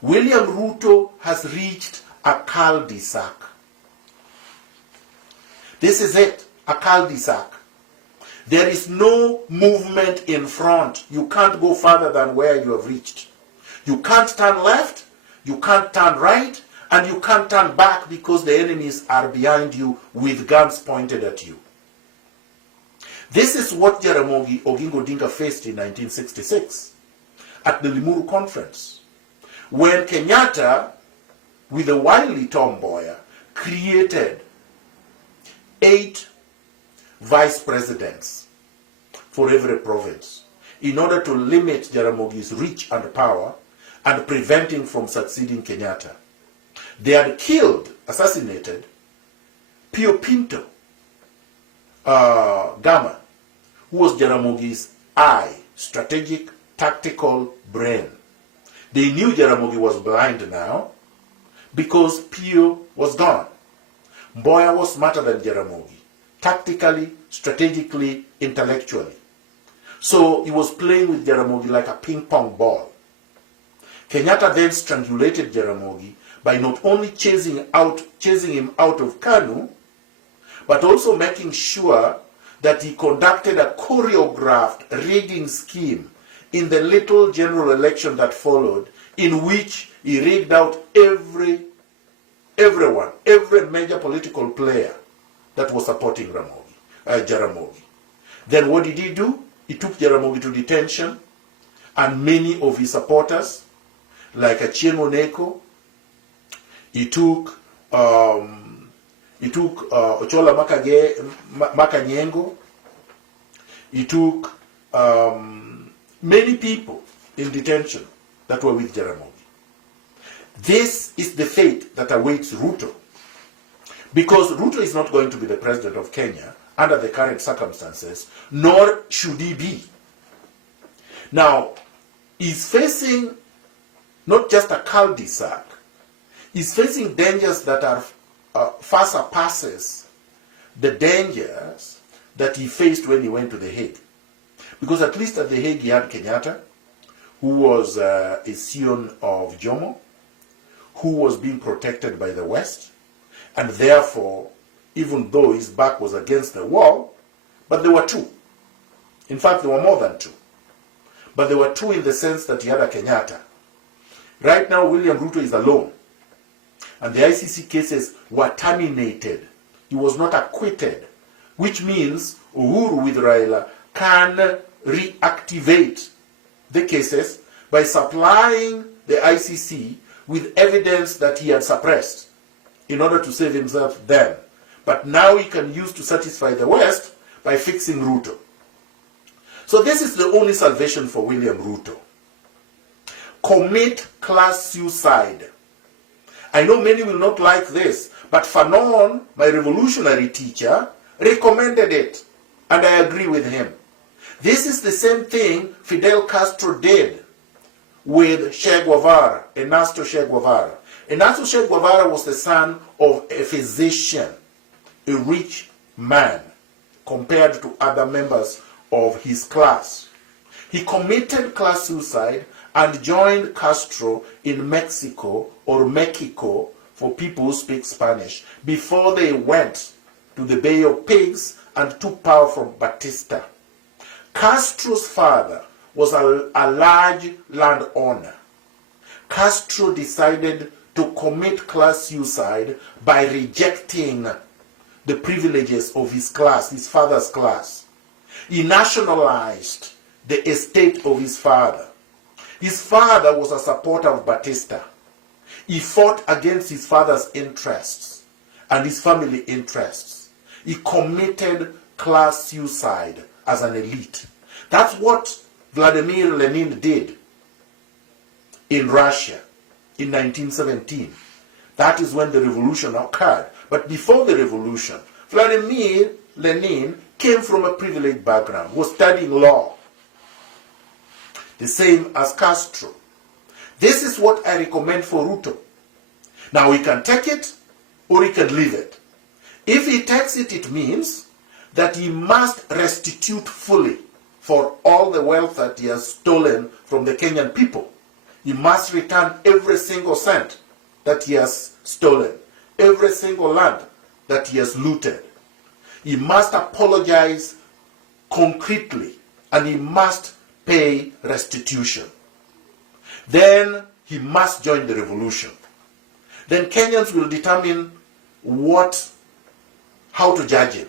William Ruto has reached a cul-de-sac. This is it, a cul-de-sac. There is no movement in front. You can't go further than where you have reached. You can't turn left, you can't turn right, and you can't turn back because the enemies are behind you with guns pointed at you. This is what Jaramogi Oginga Odinga faced in 1966 at the Limuru Conference, when Kenyatta, with a wily Tom Mboya, created 8 vice presidents for every province in order to limit Jaramogi's reach and power and prevent him from succeeding Kenyatta. They had killed, assassinated, Pio Pinto Gama, who was Jaramogi's eye, strategic, tactical brain. They knew Jaramogi was blind now because Pio was gone. Mboya was smarter than Jaramogi, tactically, strategically, intellectually. So he was playing with Jaramogi like a ping pong ball. Kenyatta then strangulated Jaramogi by not only chasing him out of Kanu, but also making sure that he conducted a choreographed rigging scheme in the little general election that followed, in which he rigged out every major political player that was supporting Jaramogi. Then what did he do? He took Jaramogi to detention, and many of his supporters, like Achieng' Oneko, he took Ochola Makanyengo, he took many people in detention that were with Jaramogi. This is the fate that awaits Ruto, because Ruto is not going to be the president of Kenya under the current circumstances, nor should he be. Now, he's facing not just a cul-de-sac, he's facing dangers that are far surpasses the dangers that he faced when he went to The Hague. Because at least at The Hague he had Kenyatta, who was a scion of Jomo, who was being protected by the West, and therefore, even though his back was against the wall, but there were two. In fact, there were more than two. But there were two in the sense that he had a Kenyatta. Right now, William Ruto is alone. And the ICC cases were terminated. He was not acquitted, which means Uhuru with Raila can reactivate the cases by supplying the ICC with evidence that he had suppressed in order to save himself then. But now he can use to satisfy the West by fixing Ruto. So this is the only salvation for William Ruto. Commit class suicide. I know many will not like this, but Fanon, my revolutionary teacher, recommended it, and I agree with him. This is the same thing Fidel Castro did with Che Guevara, Ernesto Che Guevara. Ernesto Che Guevara was the son of a physician, a rich man, compared to other members of his class. He committed class suicide and joined Castro in Mexico, or Mexico for people who speak Spanish, before they went to the Bay of Pigs and took power from Batista. Castro's father was a large landowner. Castro decided to commit class suicide by rejecting the privileges of his class, his father's class. He nationalized the estate of his father. His father was a supporter of Batista. He fought against his father's interests and his family interests. He committed class suicide as an elite. That's what Vladimir Lenin did in Russia in 1917. That is when the revolution occurred. But before the revolution, Vladimir Lenin came from a privileged background, was studying law. The same as Castro. This is what I recommend for Ruto. Now he can take it or he can leave it. If he takes it, it means that he must restitute fully for all the wealth that he has stolen from the Kenyan people. He must return every single cent that he has stolen, every single land that he has looted. He must apologize concretely, and he must pay restitution. Then he must join the revolution. Then Kenyans will determine how to judge him,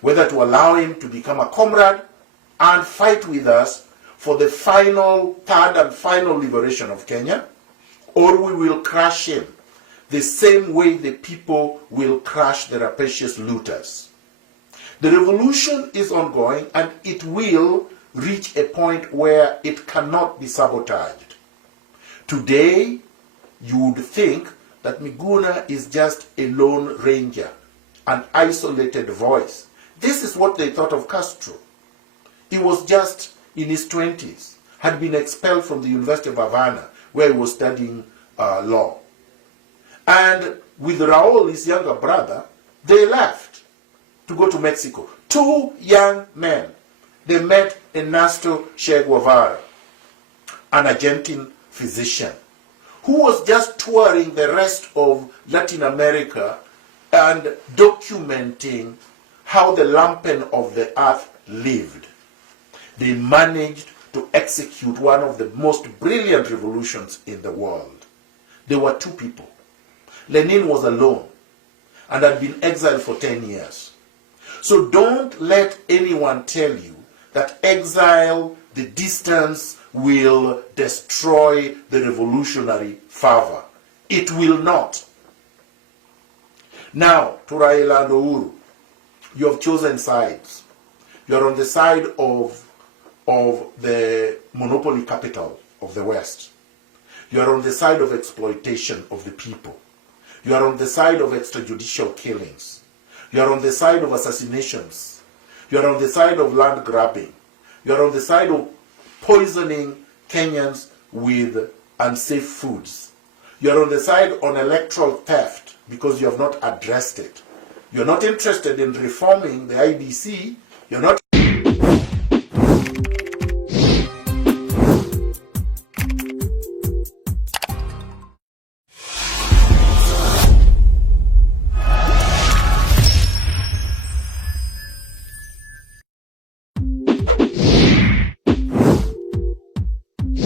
whether to allow him to become a comrade and fight with us for the third and final liberation of Kenya, or we will crush him the same way the people will crush the rapacious looters. The revolution is ongoing, and it will reach a point where it cannot be sabotaged. Today, you would think that Miguna is just a lone ranger, an isolated voice. This is what they thought of Castro. He was just in his 20s, had been expelled from the University of Havana, where he was studying law. And with Raul, his younger brother, they left to go to Mexico. Two young men. They met Ernesto Che Guevara, an Argentine physician, who was just touring the rest of Latin America and documenting how the lumpen of the earth lived. They managed to execute one of the most brilliant revolutions in the world. There were two people. Lenin was alone and had been exiled for 10 years. So don't let anyone tell you that exile, the distance, will destroy the revolutionary fervor. It will not. Now, to Raila and Uhuru, you have chosen sides. You are on the side of the monopoly capital of the West. You are on the side of exploitation of the people. You are on the side of extrajudicial killings. You are on the side of assassinations. You are on the side of land grabbing. You are on the side of poisoning Kenyans with unsafe foods. You are on the side on electoral theft because you have not addressed it. You're not interested in reforming the IBC. You're not